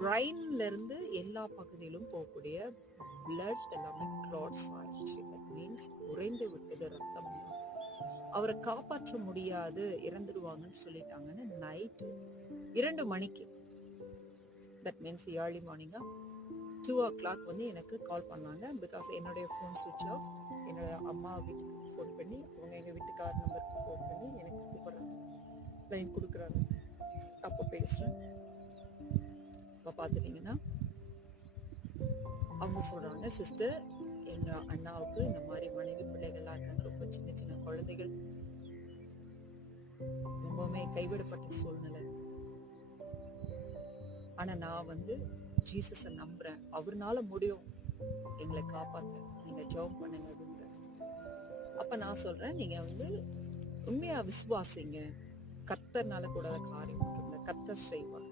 பிரைன்ல இருந்து எல்லா பகுதியிலும் போகக்கூடிய பிளட் எல்லாமே கிளாட்ஸ் ஆயிடுச்சு. தட் மீன்ஸ் உறைந்து விட்டது ரத்தம். அவரை காப்பாற்ற முடியாது, இறந்துடுவாங்கன்னு சொல்லிட்டாங்கன்னு நைட்டு 2 மணிக்கு, தட் மீன்ஸ் ஏர்லி மார்னிங்கா 2 o'clock வந்து எனக்கு கால் பண்ணாங்க. பிகாஸ் என்னுடைய ஃபோன் சுவிட்ச் ஆஃப். என்னோட அம்மா வீட்டுக்கு ஃபோன் பண்ணி, அவங்க எங்கள் வீட்டுக்கார் நம்பருக்கு ஃபோன் பண்ணி எனக்கு கூப்பிட்றாங்க, லைன் கொடுக்குறாங்க. அப்போ பேசுகிறேன். இப்போ பார்த்துட்டிங்கன்னா அவங்க சொல்கிறாங்க, சிஸ்டர் எங்கள் அண்ணாவுக்கு இந்த மாதிரி மனைவி பிள்ளைகள்லாம் இருக்காங்க, ரொம்ப சின்ன சின்ன குழந்தைகள், ரொம்பவுமே கைவிடப்பட்ட சூழ்நிலை. ஆனால் நான் வந்து ஜீசஸை நம்புறேன், அவர்னால முடியும் எங்களை காப்பாற்ற, நீங்கள் ஜெபம் பண்ணுங்க அப்படின்ற. அப்போ நான் சொல்கிறேன், நீங்கள் வந்து உண்மையாக விசுவாசிங்க, கர்த்தர்னால கூடாத காரியம் ஒன்றும் இல்லை, கர்த்தர் செய்வார்.